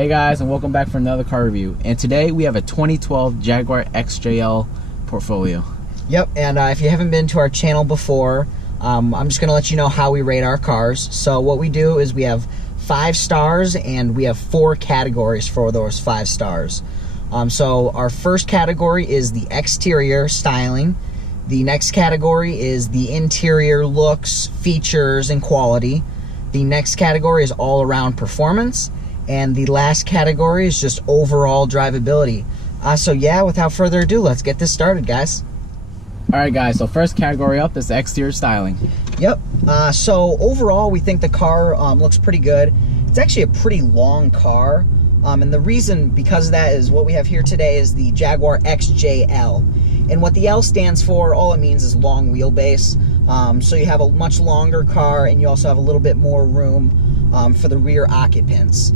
Hey guys, and welcome back for another car review. And today we have a 2012 Jaguar XJL portfolio. Yep, and if you haven't been to our channel before, I'm just going to let you know how we rate our cars. So what we do is we have 5 stars and we have 4 categories for those 5 stars. So our first category is the exterior styling. The next category is the interior looks, features, and quality. The next category is all around performance. And the last category is just overall drivability. So yeah, without further ado, let's get this started, guys. Alright guys, so first category up is exterior styling. Yep, so overall we think the car looks pretty good. It's actually a pretty long car. And the reason because of that is what we have here today is the Jaguar XJL. And what the L stands for, all it means is long wheelbase. So you have a much longer car and you also have a little bit more room for the rear occupants.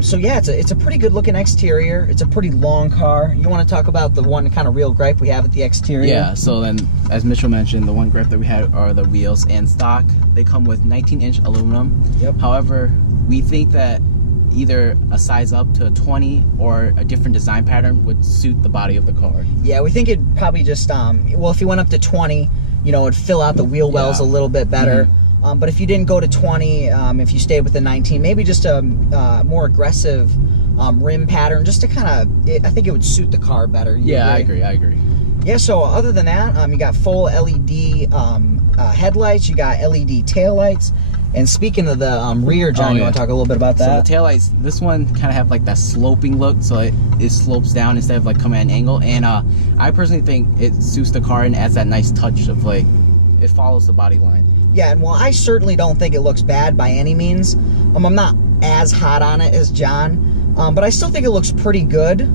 So yeah, it's a pretty good looking exterior. It's a pretty long car. You want to talk about the one kind of real gripe we have at the exterior? Yeah, so then as Mitchell mentioned, the one gripe that we had are the wheels and stock. They come with 19-inch aluminum. Yep. However, we think that either a size up to a 20 or a different design pattern would suit the body of the car. Yeah, we think it'd probably just, well, if you went up to 20, you know, it'd fill out the wheel wells a little bit better. Mm-hmm. But if you didn't go to 20, if you stayed with the 19, maybe just a more aggressive rim pattern, just to kind of, I think it would suit the car better. Yeah, I agree. Yeah, so other than that, you got full LED headlights, you got LED taillights. And speaking of the rear, John, you want to talk a little bit about that? So the taillights, this one kind of have like that sloping look, so it slopes down instead of like coming at an angle. And I personally think it suits the car and adds that nice touch of like, it follows the body line. Yeah, and while I certainly don't think it looks bad by any means, I'm not as hot on it as John, but I still think it looks pretty good.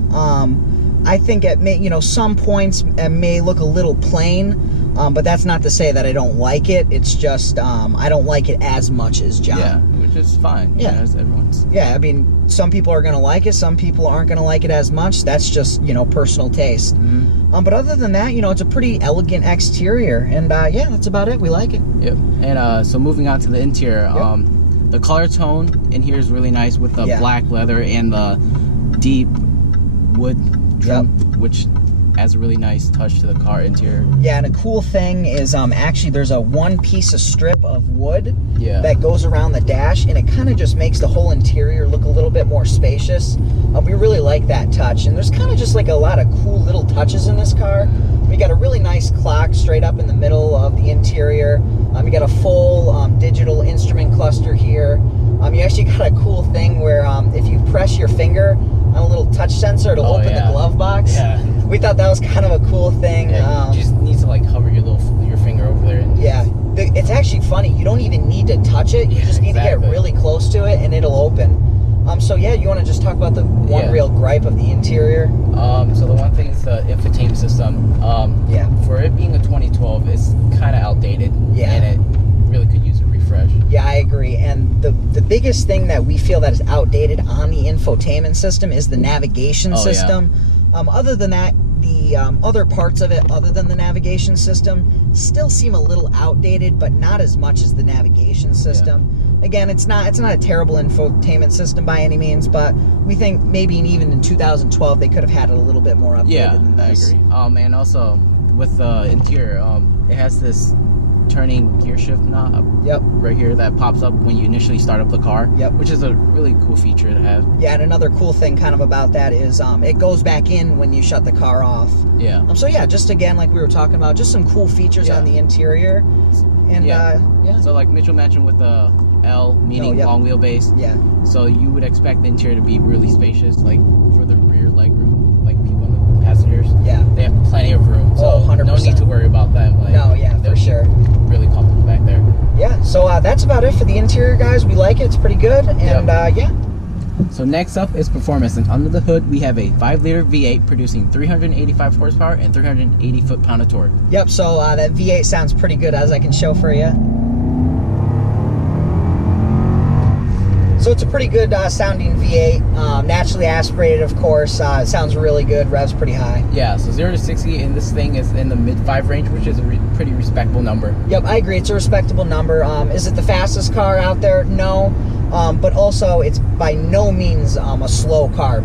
I think it may, some points it may look a little plain, but that's not to say that I don't like it. It's just I don't like it as much as John. Yeah, which is fine. Yeah, everyone's. Yeah, I mean, some people are going to like it, some people aren't going to like it as much. That's just personal taste. Mm-hmm. But other than that, it's a pretty elegant exterior, and yeah, that's about it. We like it. Yep. And so moving on to the interior, the color tone in here is really nice with the black leather and the deep wood trim, which adds a really nice touch to the car interior. Yeah, and a cool thing is actually there's a one piece of strip of wood that goes around the dash, and it kind of just makes the whole interior look a little bit more spacious. We really like that touch, and there's kind of just like a lot of cool little touches in this car. We got a really nice clock straight up in the middle of the interior. You got a full digital instrument cluster here. You actually got a cool thing where if you press your finger on a little touch sensor, it'll open the glove box. Yeah. We thought that was kind of a cool thing. Yeah, you just need to like hover your finger over there. And it's actually funny. You don't even need to touch it. You just need to get really close to it, and it'll open. So yeah, you want to just talk about the one real gripe of the interior? So the one thing is the infotainment system. For it being a 2012, it's kind of outdated. Yeah. And it really could use a refresh. Yeah, I agree. And the biggest thing that we feel that is outdated on the infotainment system is the navigation system. Other than that, the other parts of it, other than the navigation system, still seem a little outdated, but not as much as the navigation system. Again, it's not a terrible infotainment system by any means, but we think maybe even in 2012 they could have had it a little bit more updated than this. I agree. And also with the interior, it has this turning gear shift knob right here that pops up when you initially start up the car, which is a really cool feature to have. Yeah, and another cool thing kind of about that is it goes back in when you shut the car off. Yeah. So yeah, just again, like we were talking about, just some cool features on the interior. And so like Mitchell mentioned with the L, meaning long wheelbase. Yeah. So you would expect the interior to be really spacious, like for the rear legroom, like people in the passengers. Yeah. They have plenty of room. So 100%. No need to worry about them. Like, no, yeah, for sure. Really comfortable back there. Yeah. So that's about it for the interior, guys. We like it. It's pretty good. And yeah. So next up is performance, and under the hood we have a 5-liter V8 producing 385 horsepower and 380 foot-pound of torque. Yep, so that V8 sounds pretty good, as I can show for you. So it's a pretty good sounding V8, naturally aspirated, of course. It sounds really good, revs pretty high. Yeah, so 0 to 60 in this thing is in the mid-5 range, which is a pretty respectable number. Yep, I agree, it's a respectable number. Is it the fastest car out there? No. but also it's by no means a slow car.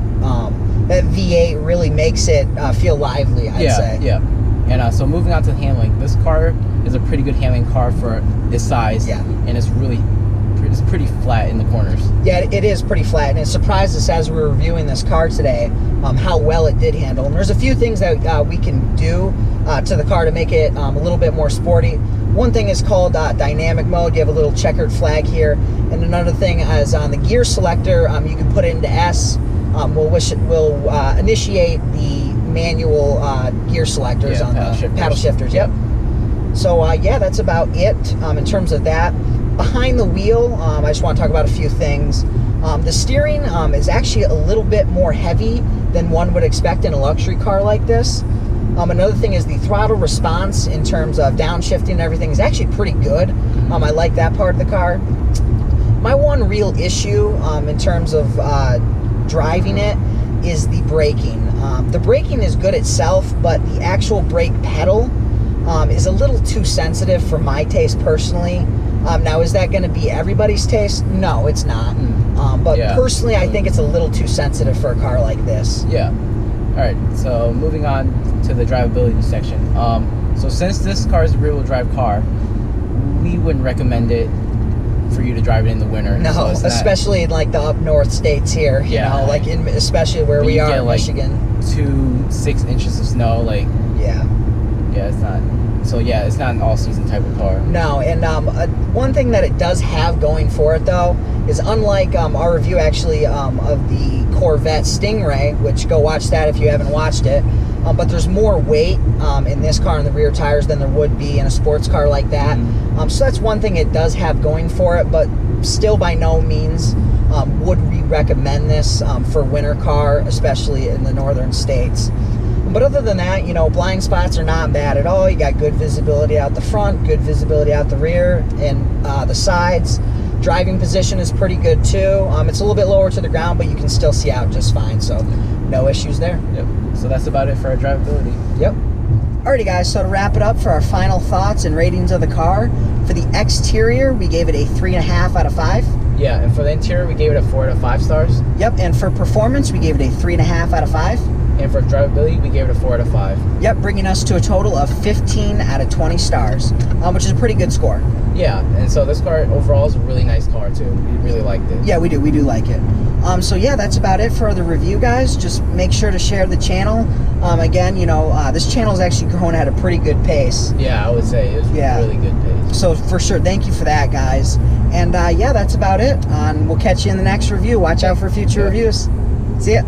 That V8 really makes it feel lively, I'd say. Yeah. And so moving on to the handling, this car is a pretty good handling car for its size. Yeah. And it's pretty flat in the corners. Yeah, it is pretty flat, and it surprised us as we were reviewing this car today how well it did handle. And there's a few things that we can do to the car to make it a little bit more sporty. One thing is called dynamic mode. You have a little checkered flag here, and another thing is on the gear selector, you can put it into S. We'll initiate the manual gear selectors on the paddle shifters. Yep. So yeah, that's about it in terms of that. Behind the wheel, I just want to talk about a few things. The steering is actually a little bit more heavy than one would expect in a luxury car like this. Another thing is the throttle response in terms of downshifting and everything is actually pretty good. I like that part of the car. My one real issue in terms of driving it is the braking. The braking is good itself, but the actual brake pedal is a little too sensitive for my taste personally. Now, is that going to be everybody's taste? No, it's not. But personally, I think it's a little too sensitive for a car like this. Yeah. All right, so moving on to the drivability section. So since this car is a rear-wheel drive car, we wouldn't recommend it for you to drive it in the winter. No, so especially in like the up north states here. You know, like especially where we are in Michigan. 2-6 inches of snow, like it's not. So yeah, it's not an all-season type of car. No, and one thing that it does have going for it though is unlike our review actually of the Corvette Stingray, which go watch that if you haven't watched it. But there's more weight in this car in the rear tires than there would be in a sports car like that. So that's one thing it does have going for it, but still by no means would we recommend this for winter car, especially in the northern states. But other than that, you know, blind spots are not bad at all. You got good visibility out the front, good visibility out the rear, and the sides. Driving position is pretty good too. It's a little bit lower to the ground, but you can still see out just fine, so no issues there. Yep. So that's about it for our drivability. Yep. Alrighty guys, so to wrap it up for our final thoughts and ratings of the car, for the exterior, we gave it a 3.5 out of 5. Yeah, and for the interior, we gave it a 4 out of 5 stars. Yep, and for performance, we gave it a 3.5 out of 5. And for drivability, we gave it a 4 out of 5. Yep, bringing us to a total of 15 out of 20 stars, which is a pretty good score. Yeah, and so this car overall is a really nice car too. We really liked it. Yeah, we do like it. So yeah, that's about it for the review, guys. Just make sure to share the channel. Again, you know, this channel is actually growing at a pretty good pace. Yeah, I would say it's really good pace. So for sure, thank you for that, guys. And yeah, that's about it. We'll catch you in the next review. Watch out for future reviews. See ya.